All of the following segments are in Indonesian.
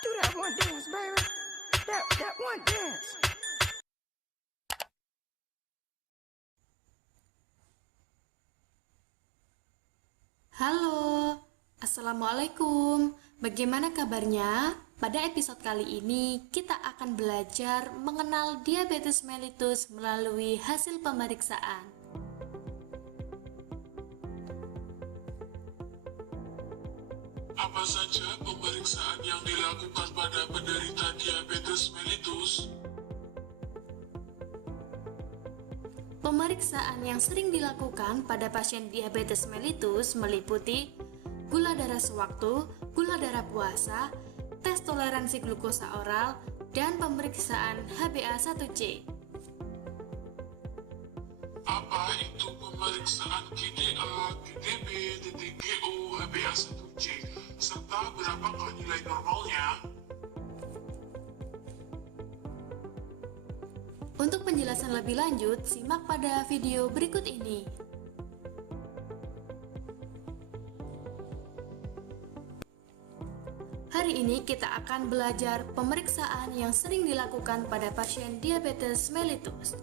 Do that one dance, baby. That one dance. Halo, Assalamualaikum. Bagaimana kabarnya? Pada episode kali ini, kita akan belajar mengenal diabetes mellitus melalui hasil pemeriksaan. Apa saja pemeriksaan yang dilakukan pada penderita diabetes mellitus? Pemeriksaan yang sering dilakukan pada pasien diabetes mellitus meliputi gula darah sewaktu, gula darah puasa, tes toleransi glukosa oral, dan pemeriksaan HbA1c. Apa itu pemeriksaan GDA, GDB, TTGO, HbA1c, serta berapakah nilai normalnya? Untuk penjelasan lebih lanjut, simak pada video berikut ini. Hari ini kita akan belajar pemeriksaan yang sering dilakukan pada pasien diabetes mellitus.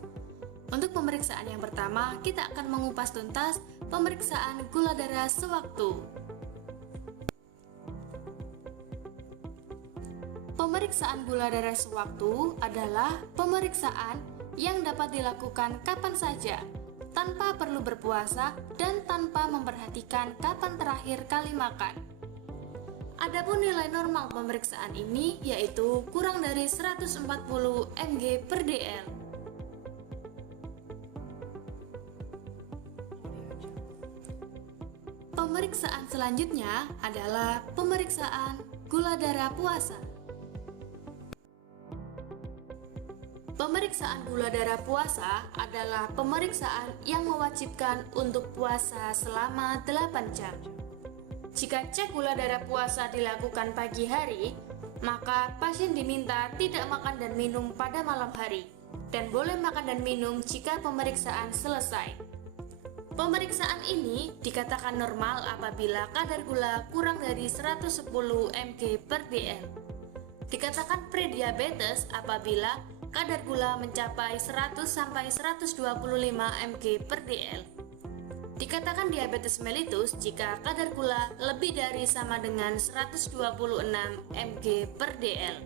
Untuk pemeriksaan yang pertama, kita akan mengupas tuntas pemeriksaan gula darah sewaktu. Pemeriksaan gula darah sewaktu adalah pemeriksaan yang dapat dilakukan kapan saja, tanpa perlu berpuasa dan tanpa memperhatikan kapan terakhir kali makan. Adapun nilai normal pemeriksaan ini yaitu kurang dari 140 mg per dl. Pemeriksaan selanjutnya adalah pemeriksaan gula darah puasa. Pemeriksaan gula darah puasa adalah pemeriksaan yang mewajibkan untuk puasa selama 8 jam. Jika cek gula darah puasa dilakukan pagi hari, maka pasien diminta tidak makan dan minum pada malam hari, dan boleh makan dan minum jika pemeriksaan selesai. Pemeriksaan ini dikatakan normal apabila kadar gula kurang dari 110 mg per dl. Dikatakan prediabetes apabila kadar gula mencapai 100-125 mg per dl. Dikatakan diabetes mellitus jika kadar gula lebih dari sama dengan 126 mg per dl.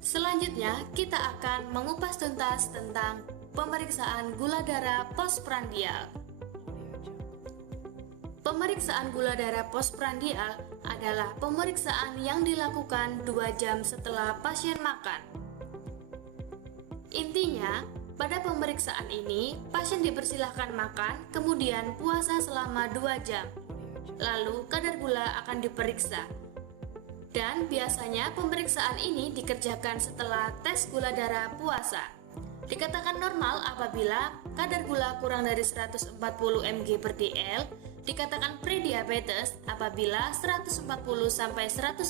Selanjutnya, kita akan mengupas tuntas tentang pemeriksaan gula darah postprandial. Pemeriksaan gula darah postprandial adalah pemeriksaan yang dilakukan 2 jam setelah pasien makan. Intinya, pada pemeriksaan ini, pasien dipersilahkan makan, kemudian puasa selama 2 jam. Lalu, kadar gula akan diperiksa. Dan biasanya pemeriksaan ini dikerjakan setelah tes gula darah puasa. Dikatakan normal apabila kadar gula kurang dari 140 mg per dl. Dikatakan prediabetes apabila 140-199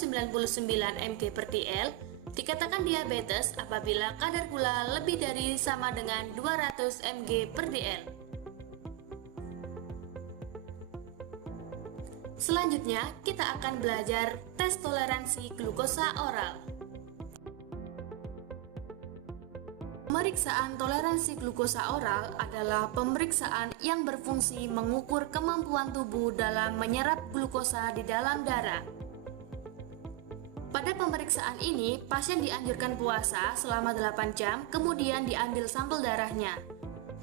mg per dl. Dikatakan diabetes apabila kadar gula lebih dari sama dengan 200 mg per dl. Selanjutnya, kita akan belajar tes toleransi glukosa oral. Pemeriksaan toleransi glukosa oral adalah pemeriksaan yang berfungsi mengukur kemampuan tubuh dalam menyerap glukosa di dalam darah. Pada pemeriksaan ini, pasien dianjurkan puasa selama 8 jam, kemudian diambil sampel darahnya.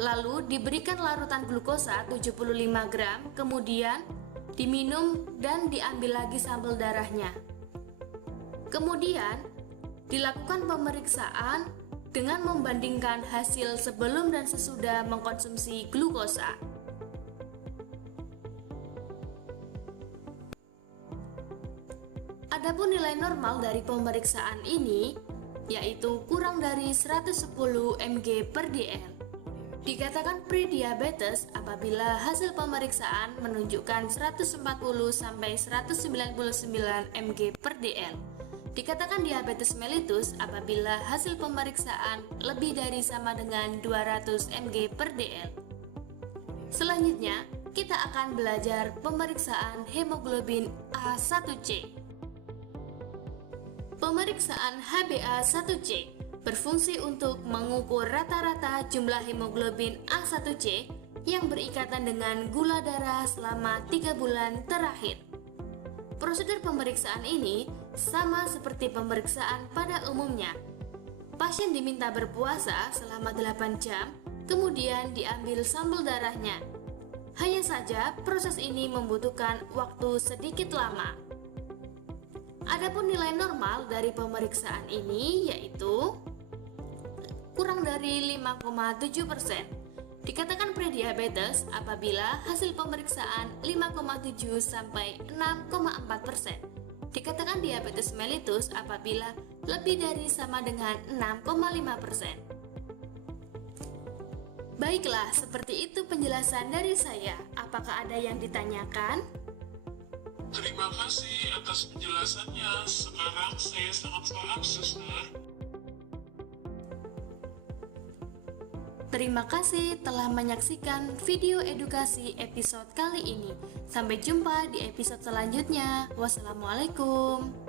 Lalu diberikan larutan glukosa 75 gram, kemudian diminum dan diambil lagi sampel darahnya. Kemudian dilakukan pemeriksaan dengan membandingkan hasil sebelum dan sesudah mengkonsumsi glukosa. Adapun nilai normal dari pemeriksaan ini yaitu kurang dari 110 mg per dl. Dikatakan prediabetes apabila hasil pemeriksaan menunjukkan 140-199 mg per dl. Dikatakan diabetes mellitus apabila hasil pemeriksaan lebih dari sama dengan 200 mg per dl. Selanjutnya, kita akan belajar pemeriksaan hemoglobin A1C. Pemeriksaan HbA1c berfungsi untuk mengukur rata-rata jumlah hemoglobin A1c yang berikatan dengan gula darah selama 3 bulan terakhir. Prosedur pemeriksaan ini sama seperti pemeriksaan pada umumnya. Pasien diminta berpuasa selama 8 jam, kemudian diambil sampel darahnya. Hanya saja proses ini membutuhkan waktu sedikit lama. Adapun nilai normal dari pemeriksaan ini yaitu kurang dari 5,7%. Dikatakan prediabetes apabila hasil pemeriksaan 5,7 sampai 6,4%. Dikatakan diabetes mellitus apabila lebih dari sama dengan 6,5%. Baiklah, seperti itu penjelasan dari saya. Apakah ada yang ditanyakan? Terima kasih atas penjelasannya. Sekarang saya sangat paham, Suster. Terima kasih telah menyaksikan video edukasi episode kali ini. Sampai jumpa di episode selanjutnya. Wassalamualaikum.